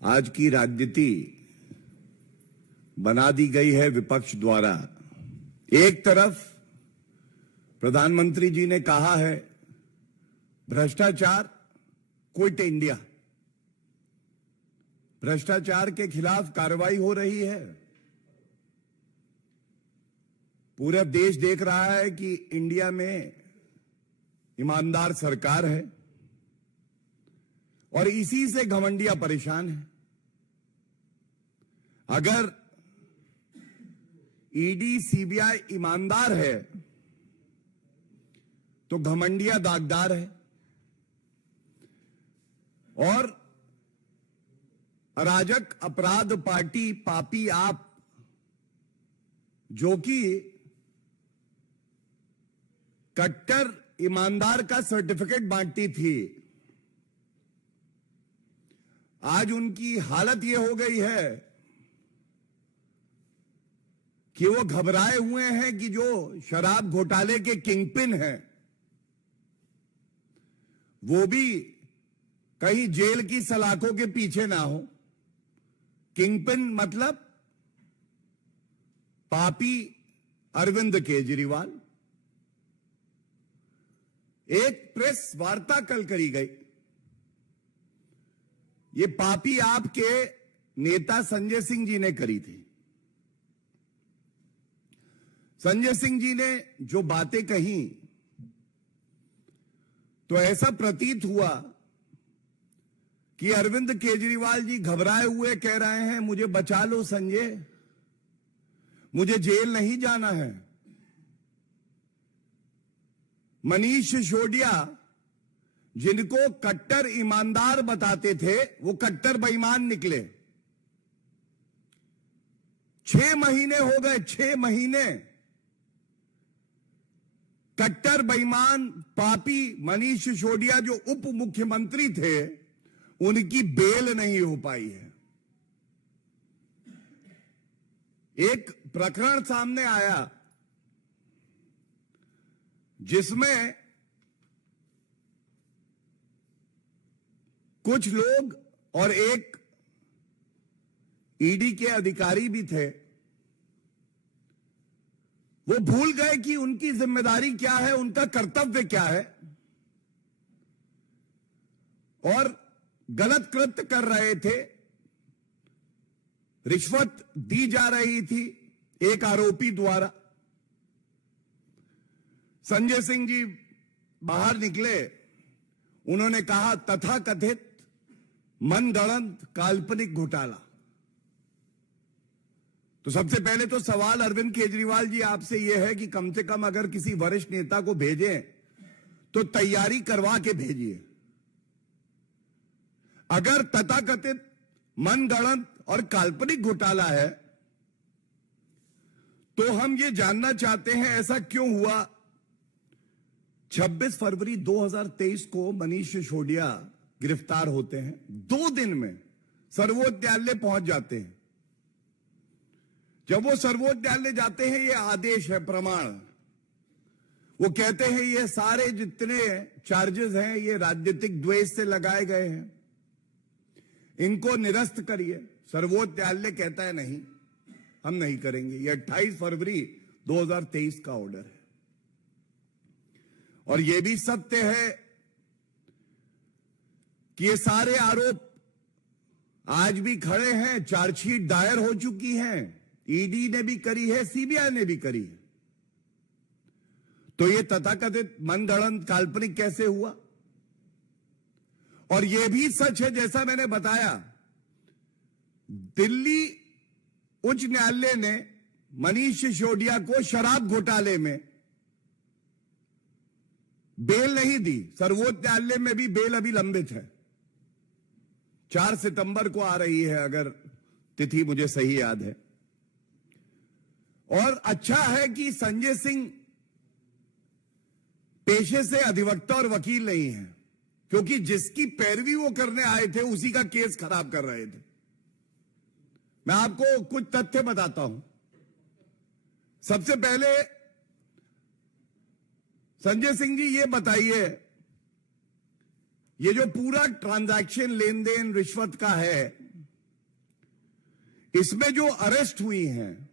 आज की राजनीति बना दी गई है विपक्ष द्वारा। एक तरफ प्रधानमंत्री जी ने कहा है भ्रष्टाचार क्विट इंडिया, भ्रष्टाचार के खिलाफ कार्रवाई हो रही है। पूरा देश देख रहा है कि इंडिया में ईमानदार सरकार है और इसी से घमंडिया परेशान है। अगर ईडी सीबीआई ईमानदार है तो घमंडिया दागदार है और अराजक अपराध पार्टी पापी आप, जो कि कट्टर ईमानदार का सर्टिफिकेट बांटती थी, आज उनकी हालत यह हो गई है कि वो घबराए हुए हैं कि जो शराब घोटाले के किंगपिन हैं वो भी कहीं जेल की सलाखों के पीछे ना हो। किंगपिन मतलब पापी अरविंद केजरीवाल। एक प्रेस वार्ता कल करी गई, ये पापी आपके नेता संजय सिंह जी ने करी थी। संजय सिंह जी ने जो बातें कही तो ऐसा प्रतीत हुआ कि अरविंद केजरीवाल जी घबराए हुए कह रहे हैं मुझे बचा लो संजय, मुझे जेल नहीं जाना है। मनीष सिसोदिया जिनको कट्टर ईमानदार बताते थे वो कट्टर बेईमान निकले। 6 महीने हो गए, 6 महीने कट्टर बेईमान पापी मनीष सिसोदिया जो उप मुख्यमंत्री थे उनकी बेल नहीं हो पाई है। एक प्रकरण सामने आया जिसमें कुछ लोग और एक ईडी के अधिकारी भी थे, वो भूल गए कि उनकी जिम्मेदारी क्या है, उनका कर्तव्य क्या है और गलत कृत्य कर रहे थे। रिश्वत दी जा रही थी एक आरोपी द्वारा। संजय सिंह जी बाहर निकले, उन्होंने कहा तथाकथित मनगढ़ंत काल्पनिक घोटाला। तो सबसे पहले तो सवाल अरविंद केजरीवाल जी आपसे यह है कि कम से कम अगर किसी वरिष्ठ नेता को भेजें तो तैयारी करवा के भेजिए। अगर तथाकथित मनगढ़ंत और काल्पनिक घोटाला है तो हम ये जानना चाहते हैं ऐसा क्यों हुआ। 26 फरवरी 2023 को मनीष सिसोदिया गिरफ्तार होते हैं, 2 दिन में सर्वोच्च न्यायालय पहुंच जाते हैं। जब वो सर्वोच्च न्यायालय जाते हैं, ये आदेश है, प्रमाण, वो कहते हैं ये सारे जितने चार्जेस हैं ये राजनीतिक द्वेष से लगाए गए हैं, इनको निरस्त करिए। सर्वोच्च न्यायालय कहता है नहीं, हम नहीं करेंगे। ये 28 फरवरी 2023 का ऑर्डर है। और यह भी सत्य है कि ये सारे आरोप आज भी खड़े हैं, चार्जशीट दायर हो चुकी है, ईडी ने भी करी है, सीबीआई ने भी करी है। तो ये तथाकथित मनगढ़ंत काल्पनिक कैसे हुआ। और यह भी सच है, जैसा मैंने बताया, दिल्ली उच्च न्यायालय ने मनीष सिसोदिया को शराब घोटाले में बेल नहीं दी। सर्वोच्च न्यायालय में भी बेल अभी लंबित है, 4 सितंबर को आ रही है अगर तिथि मुझे सही याद है। और अच्छा है कि संजय सिंह पेशे से अधिवक्ता और वकील नहीं है, क्योंकि जिसकी पैरवी वो करने आए थे उसी का केस खराब कर रहे थे। मैं आपको कुछ तथ्य बताता हूं। सबसे पहले संजय सिंह जी ये बताइए, ये जो पूरा ट्रांजैक्शन लेन देन रिश्वत का है इसमें जो अरेस्ट हुई हैं,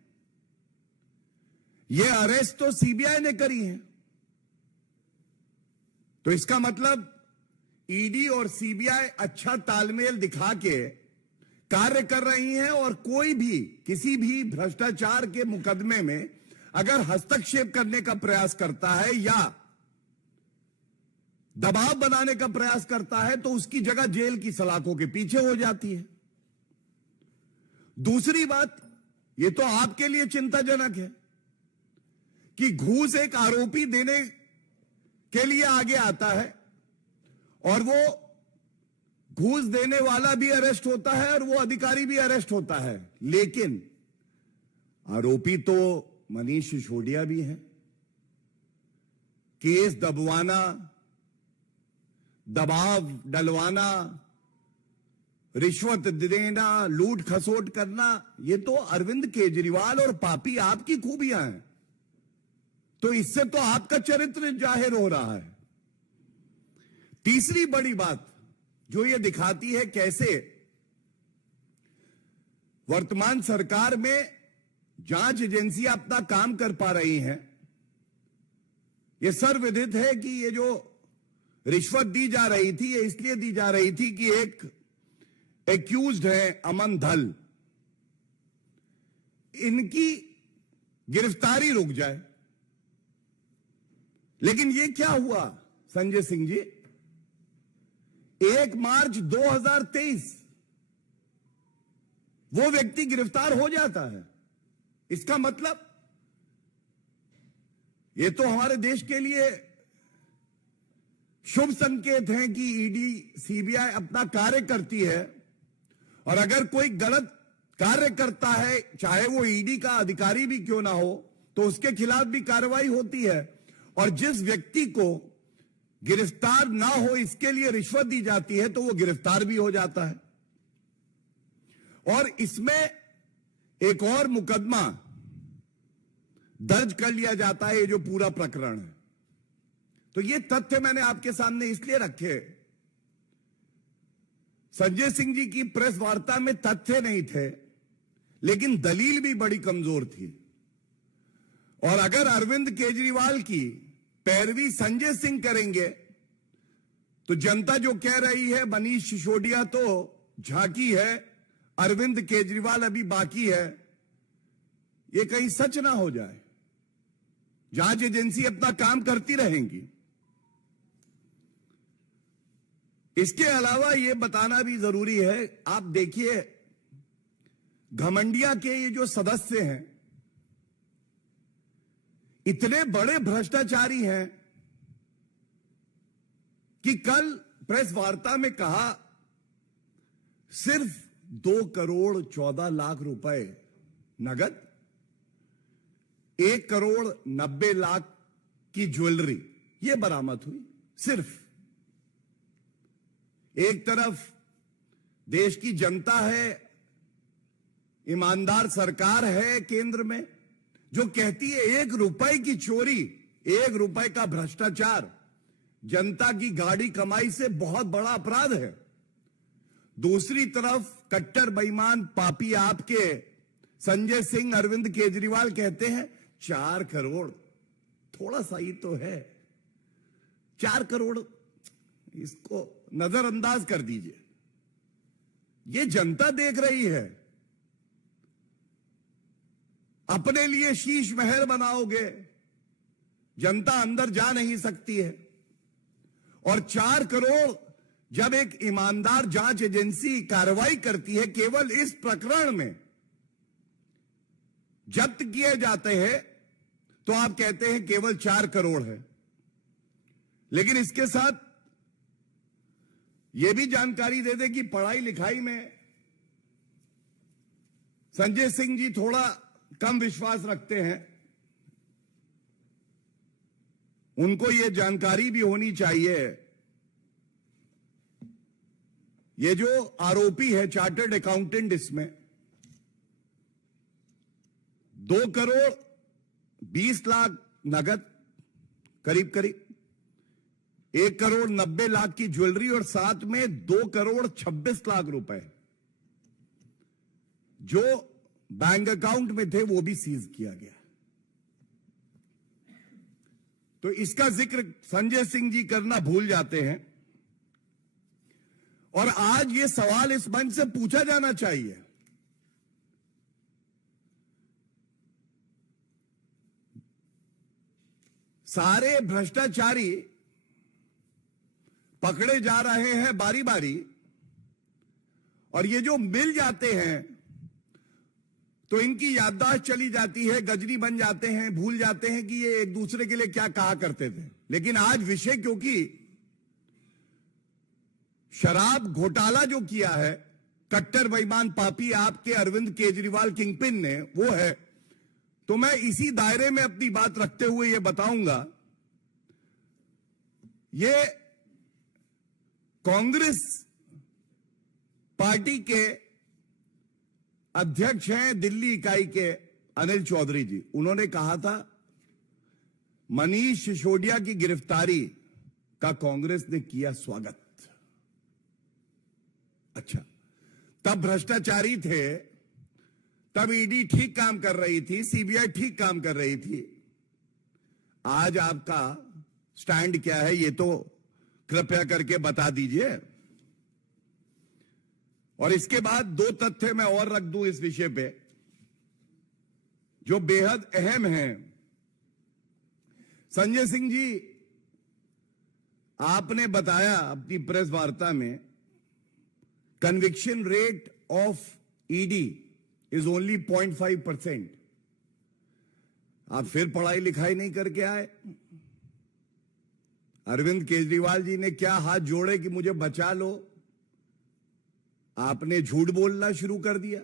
ये अरेस्ट तो सीबीआई ने करी है। तो इसका मतलब ईडी और सीबीआई अच्छा तालमेल दिखा के कार्य कर रही हैं, और कोई भी किसी भी भ्रष्टाचार के मुकदमे में अगर हस्तक्षेप करने का प्रयास करता है या दबाव बनाने का प्रयास करता है तो उसकी जगह जेल की सलाखों के पीछे हो जाती है। दूसरी बात, यह तो आपके लिए चिंताजनक है कि घूस एक आरोपी देने के लिए आगे आता है और वो घूस देने वाला भी अरेस्ट होता है और वो अधिकारी भी अरेस्ट होता है, लेकिन आरोपी तो मनीष सिसोदिया भी है। केस दबवाना, दबाव डलवाना, रिश्वत देना, लूट खसोट करना, ये तो अरविंद केजरीवाल और पापी आपकी खूबियां हैं। तो इससे तो आपका चरित्र जाहिर हो रहा है। तीसरी बड़ी बात जो ये दिखाती है कैसे वर्तमान सरकार में जांच एजेंसियां अपना काम कर पा रही हैं, यह सर्वविदित है कि ये जो रिश्वत दी जा रही थी, ये इसलिए दी जा रही थी कि एक एक्यूज्ड है अमन धल, इनकी गिरफ्तारी रुक जाए। लेकिन ये क्या हुआ संजय सिंह जी, 1 मार्च 2023 वो व्यक्ति गिरफ्तार हो जाता है। इसका मतलब ये तो हमारे देश के लिए शुभ संकेत है कि ईडी सीबीआई अपना कार्य करती है, और अगर कोई गलत कार्य करता है, चाहे वो ईडी का अधिकारी भी क्यों ना हो, तो उसके खिलाफ भी कार्रवाई होती है। और जिस व्यक्ति को गिरफ्तार ना हो इसके लिए रिश्वत दी जाती है तो वो गिरफ्तार भी हो जाता है। और इसमें एक और मुकदमा दर्ज कर लिया जाता है, ये जो पूरा प्रकरण है। तो ये तथ्य मैंने आपके सामने इसलिए रखे, संजय सिंह जी की प्रेस वार्ता में तथ्य नहीं थे, लेकिन दलील भी बड़ी कमजोर थी। और अगर अरविंद केजरीवाल की पैरवी संजय सिंह करेंगे तो जनता जो कह रही है मनीष सिसोदिया तो झांकी है, अरविंद केजरीवाल अभी बाकी है, ये कहीं सच ना हो जाए। जांच एजेंसी अपना काम करती रहेंगी। इसके अलावा यह बताना भी जरूरी है, आप देखिए घमंडिया के ये जो सदस्य हैं इतने बड़े भ्रष्टाचारी हैं कि कल प्रेस वार्ता में कहा सिर्फ 2 करोड़ 14 लाख रुपए नगद, 1 करोड़ 90 लाख की ज्वेलरी यह बरामद हुई। सिर्फ एक तरफ देश की जनता है, ईमानदार सरकार है केंद्र में जो कहती है 1 रुपए की चोरी, 1 रुपए का भ्रष्टाचार जनता की गाड़ी कमाई से बहुत बड़ा अपराध है। दूसरी तरफ कट्टर बेईमान पापी आपके संजय सिंह, अरविंद केजरीवाल कहते हैं 4 करोड़ थोड़ा सा ही तो है, 4 करोड़ इसको नजरअंदाज कर दीजिए। ये जनता देख रही है। अपने लिए शीश महल बनाओगे, जनता अंदर जा नहीं सकती है। और 4 करोड़ जब एक ईमानदार जांच एजेंसी कार्रवाई करती है, केवल इस प्रकरण में जब्त किए जाते हैं, तो आप कहते हैं केवल 4 करोड़ है। लेकिन इसके साथ यह भी जानकारी दे दे कि पढ़ाई लिखाई में संजय सिंह जी थोड़ा कम विश्वास रखते हैं। उनको यह जानकारी भी होनी चाहिए, ये जो आरोपी है चार्टर्ड अकाउंटेंट, इसमें 2 करोड़ 20 लाख नगद, करीब करीब 1 करोड़ 90 लाख की ज्वेलरी और साथ में 2 करोड़ 26 लाख रुपए जो बैंक अकाउंट में थे वो भी सीज किया गया। तो इसका जिक्र संजय सिंह जी करना भूल जाते हैं, और आज ये सवाल इस मंच से पूछा जाना चाहिए। सारे भ्रष्टाचारी पकड़े जा रहे हैं बारी बारी, और ये जो मिल जाते हैं तो इनकी याददाश्त चली जाती है, गजनी बन जाते हैं, भूल जाते हैं कि ये एक दूसरे के लिए क्या कहा करते थे। लेकिन आज विषय क्योंकि शराब घोटाला जो किया है कट्टर बेईमान पापी आपके अरविंद केजरीवाल किंगपिन ने, वो है, तो मैं इसी दायरे में अपनी बात रखते हुए ये बताऊंगा। ये कांग्रेस पार्टी के अध्यक्ष हैं दिल्ली इकाई के अनिल चौधरी जी। उन्होंने कहा था मनीष सिसोदिया की गिरफ्तारी का कांग्रेस ने किया स्वागत। अच्छा, तब भ्रष्टाचारी थे, तब ईडी ठीक काम कर रही थी, सीबीआई ठीक काम कर रही थी। आज आपका स्टैंड क्या है ये तो कृपया करके बता दीजिए। और इसके बाद दो तथ्य मैं और रख दूं इस विषय पे जो बेहद अहम हैं। संजय सिंह जी, आपने बताया अपनी प्रेस वार्ता में conviction rate of ED is only 0.5%। आप फिर पढ़ाई लिखाई नहीं करके आए। अरविंद केजरीवाल जी ने क्या हाथ जोड़े कि मुझे बचा लो, आपने झूठ बोलना शुरू कर दिया।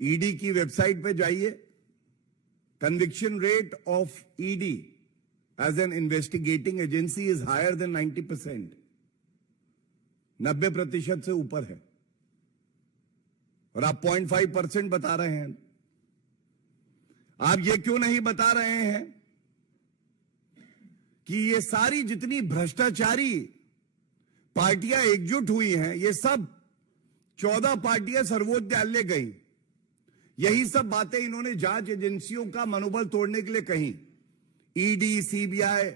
ईडी की वेबसाइट पे जाइए, conviction rate of ED as an investigating agency is higher than 90%, 90% से ऊपर है, और आप 0.5% बता रहे हैं। आप ये क्यों नहीं बता रहे हैं कि ये सारी जितनी भ्रष्टाचारी पार्टियां एकजुट हुई हैं, ये सब 14 पार्टियां सर्वोच्च न्यायालय गई, यही सब बातें इन्होंने जांच एजेंसियों का मनोबल तोड़ने के लिए कही। ईडी सीबीआई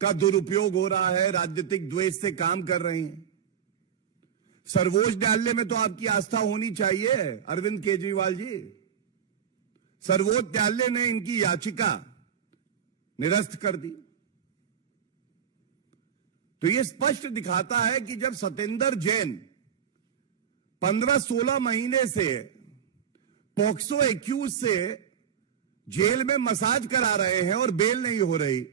का दुरुपयोग हो रहा है, राजनीतिक द्वेष से काम कर रही हैं। सर्वोच्च न्यायालय में तो आपकी आस्था होनी चाहिए अरविंद केजरीवाल जी। सर्वोच्च न्यायालय ने इनकी याचिका निरस्त कर दी। तो यह स्पष्ट दिखाता है कि जब सतेंद्र जैन 15-16 महीने से पॉक्सो एक्यूज से जेल में मसाज करा रहे हैं और बेल नहीं हो रही,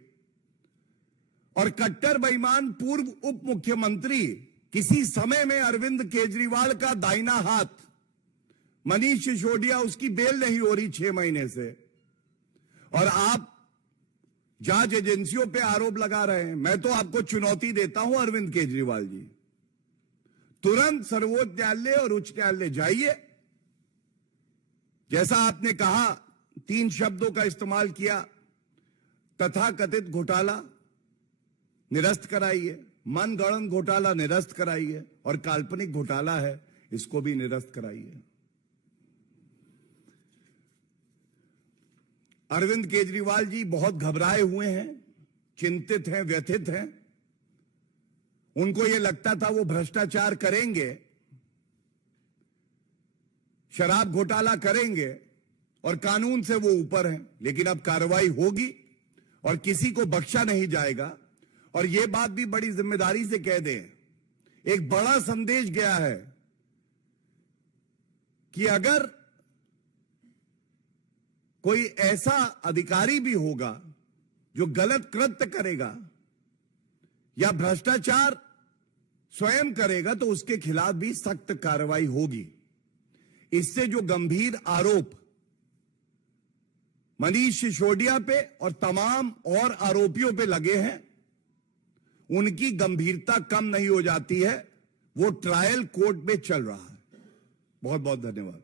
और कट्टर बेईमान पूर्व उप मुख्यमंत्री किसी समय में अरविंद केजरीवाल का दाहिना हाथ मनीष सिसोदिया, उसकी बेल नहीं हो रही 6 महीने से, और आप जांच एजेंसियों पे आरोप लगा रहे हैं। मैं तो आपको चुनौती देता हूं अरविंद केजरीवाल जी, तुरंत सर्वोच्च न्यायालय और उच्च न्यायालय जाइए। जैसा आपने कहा, 3 शब्दों का इस्तेमाल किया, तथाकथित घोटाला निरस्त कराइए, मनगढ़ंत घोटाला निरस्त कराइए, और काल्पनिक घोटाला है इसको भी निरस्त कराइए। अरविंद केजरीवाल जी बहुत घबराए हुए हैं, चिंतित हैं, व्यथित हैं। उनको यह लगता था वो भ्रष्टाचार करेंगे, शराब घोटाला करेंगे और कानून से वो ऊपर हैं, लेकिन अब कार्रवाई होगी और किसी को बख्शा नहीं जाएगा। और ये बात भी बड़ी जिम्मेदारी से कह दें, एक बड़ा संदेश गया है कि अगर कोई ऐसा अधिकारी भी होगा जो गलत कृत्य करेगा या भ्रष्टाचार स्वयं करेगा तो उसके खिलाफ भी सख्त कार्रवाई होगी। इससे जो गंभीर आरोप मनीष सिसोदिया पे और तमाम और आरोपियों पे लगे हैं, उनकी गंभीरता कम नहीं हो जाती है। वो ट्रायल कोर्ट में चल रहा है। बहुत बहुत धन्यवाद।